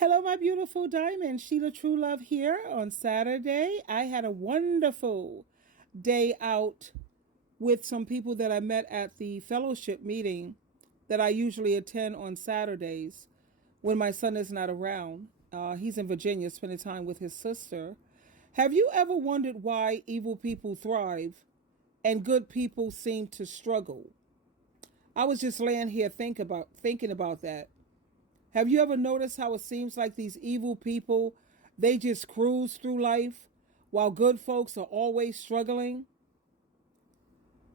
Hello, my beautiful diamond. SheilaTruelove here on Saturday. I had a wonderful day out with some people that I met at the fellowship meeting that I usually attend on Saturdays when my son is not around. He's in Virginia spending time with his sister. Have you ever wondered why evil people thrive and good people seem to struggle? I was just laying here thinking about that. Have you ever noticed how it seems like these evil people, they just cruise through life while good folks are always struggling?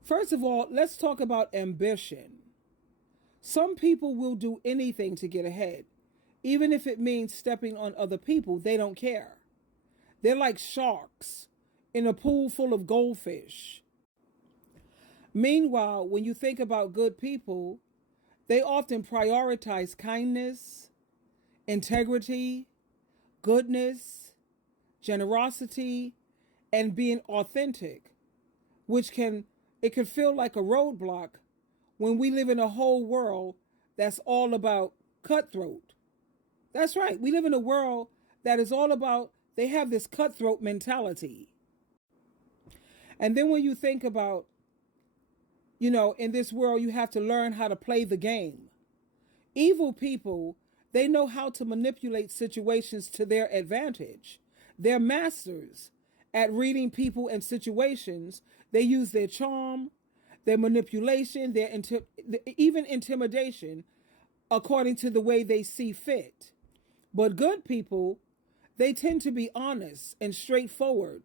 First of all, let's talk about ambition. Some people will do anything to get ahead, even if it means stepping on other people. They don't care. They're like sharks in a pool full of goldfish. Meanwhile, when you think about good people, they often prioritize kindness, integrity, goodness, generosity, and being authentic, which can feel like a roadblock when we live in a whole world that's all about cutthroat. That's right. We live in a world that is all about, they have this cutthroat mentality. And then when you think about, in this world, you have to learn how to play the game. Evil people, they know how to manipulate situations to their advantage. They're masters at reading people and situations. They use their charm, their manipulation, even intimidation, according to the way they see fit. But good people, they tend to be honest and straightforward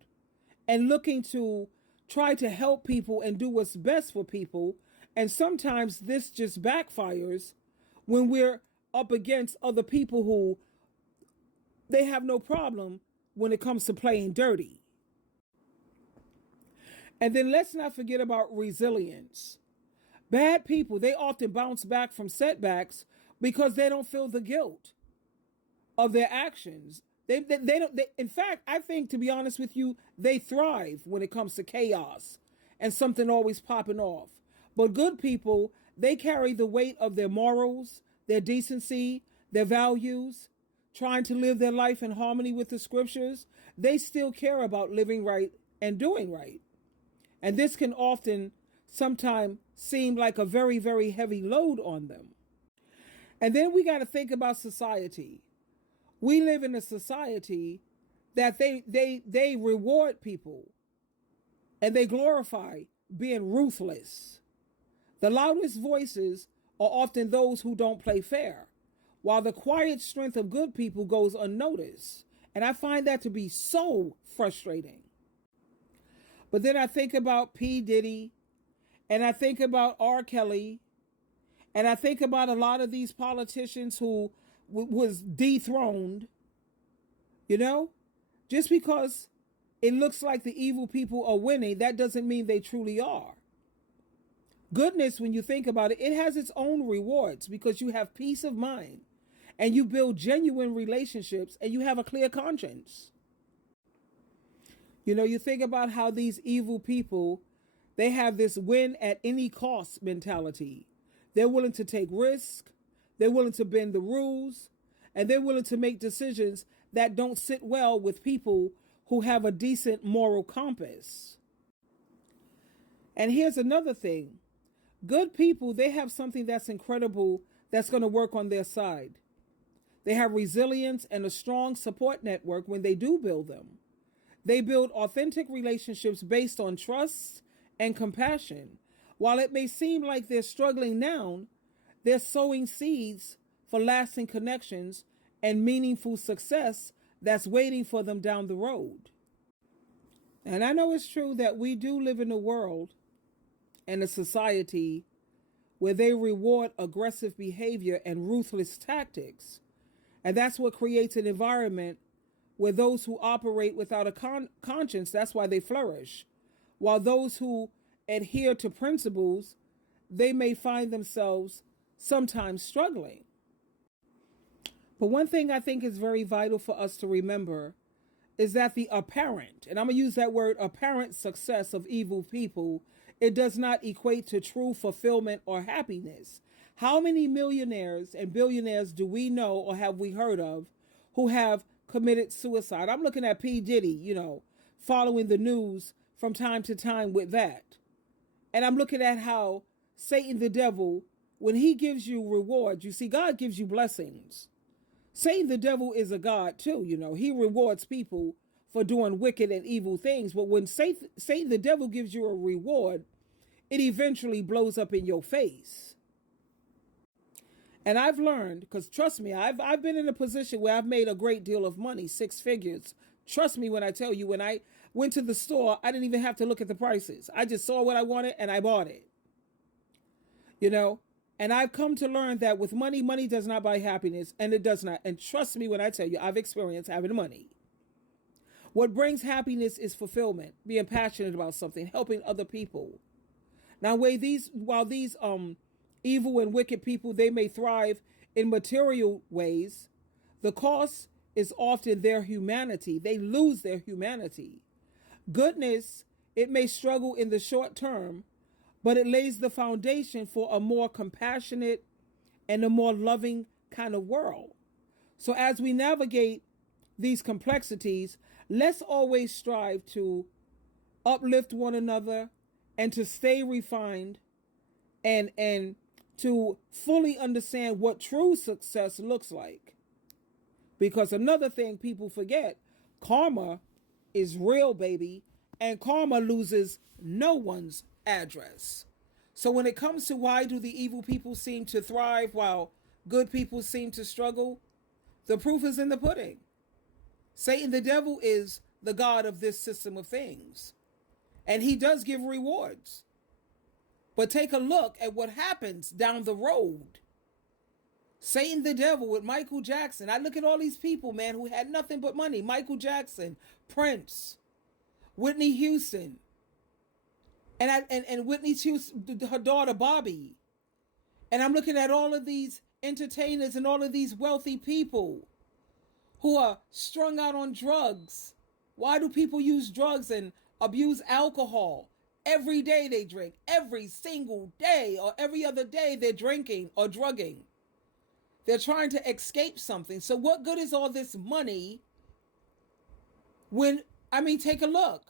and looking to try to help people and do what's best for people. And sometimes this just backfires when we're up against other people who they have no problem when it comes to playing dirty. And then let's not forget about resilience. Bad people, they often bounce back from setbacks because they don't feel the guilt of their actions. They don't. In fact, I think, to be honest with you, they thrive when it comes to chaos and something always popping off. But good people, they carry the weight of their morals, their decency, their values, trying to live their life in harmony with the scriptures. They still care about living right and doing right. And this can often sometimes seem like a very, very heavy load on them. And then we got to think about society. We live in a society that they reward people and they glorify being ruthless. The loudest voices are often those who don't play fair, while the quiet strength of good people goes unnoticed. And I find that to be so frustrating. But then I think about P. Diddy, and I think about R. Kelly, and I think about a lot of these politicians who was dethroned, just because it looks like the evil people are winning, that doesn't mean they truly are. Goodness, when you think about it, it has its own rewards because you have peace of mind and you build genuine relationships and you have a clear conscience. You think about how these evil people, they have this win at any cost mentality. They're willing to take risk. They're willing to bend the rules, and they're willing to make decisions that don't sit well with people who have a decent moral compass. And here's another thing. Good people, they have something that's incredible that's going to work on their side. They have resilience and a strong support network when they do build them. They build authentic relationships based on trust and compassion. While it may seem like they're struggling now, they're sowing seeds for lasting connections and meaningful success that's waiting for them down the road. And I know it's true that we do live in a world and a society where they reward aggressive behavior and ruthless tactics. And that's what creates an environment where those who operate without a conscience, that's why they flourish. While those who adhere to principles, they may find themselves sometimes struggling. But one thing I think is very vital for us to remember is that the apparent, and I'm going to use that word, apparent success of evil people, it does not equate to true fulfillment or happiness. How many millionaires and billionaires do we know or have we heard of who have committed suicide. I'm looking at P. Diddy, following the news from time to time with that. And I'm looking at how Satan, the devil, when he gives you rewards, you see, God gives you blessings. Satan, the devil, is a God too, He rewards people for doing wicked and evil things. But when Satan, the devil, gives you a reward, it eventually blows up in your face. And I've learned, because trust me, I've been in a position where I've made a great deal of money, 6 figures. Trust me when I tell you, when I went to the store, I didn't even have to look at the prices. I just saw what I wanted and I bought it. And I've come to learn that with money, money does not buy happiness, and it does not. And trust me when I tell you, I've experienced having money. What brings happiness is fulfillment, being passionate about something, helping other people. Now, while these evil and wicked people, they may thrive in material ways, the cost is often their humanity. They lose their humanity. Goodness, it may struggle in the short term, but it lays the foundation for a more compassionate and a more loving kind of world. So as we navigate these complexities, let's always strive to uplift one another and to stay refined and to fully understand what true success looks like. Because another thing people forget, karma is real, baby, and karma loses no one's address. So when it comes to why do the evil people seem to thrive while good people seem to struggle, the proof is in the pudding. Satan, the devil, is the god of this system of things, and he does give rewards. But take a look at what happens down the road. Satan, the devil, with Michael Jackson. I look at all these people, man, who had nothing but money. Michael Jackson, Prince, Whitney Houston, and Whitney Houston, her daughter Bobby. And I'm looking at all of these entertainers and all of these wealthy people who are strung out on drugs. Why do people use drugs and abuse alcohol? Every day they drink. Every single day or every other day they're drinking or drugging. They're trying to escape something. So what good is all this money take a look.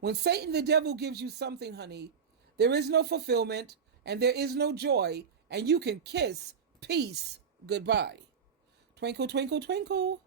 When Satan, the devil, gives you something, honey, there is no fulfillment and there is no joy, and you can kiss peace goodbye. Twinkle, twinkle, twinkle.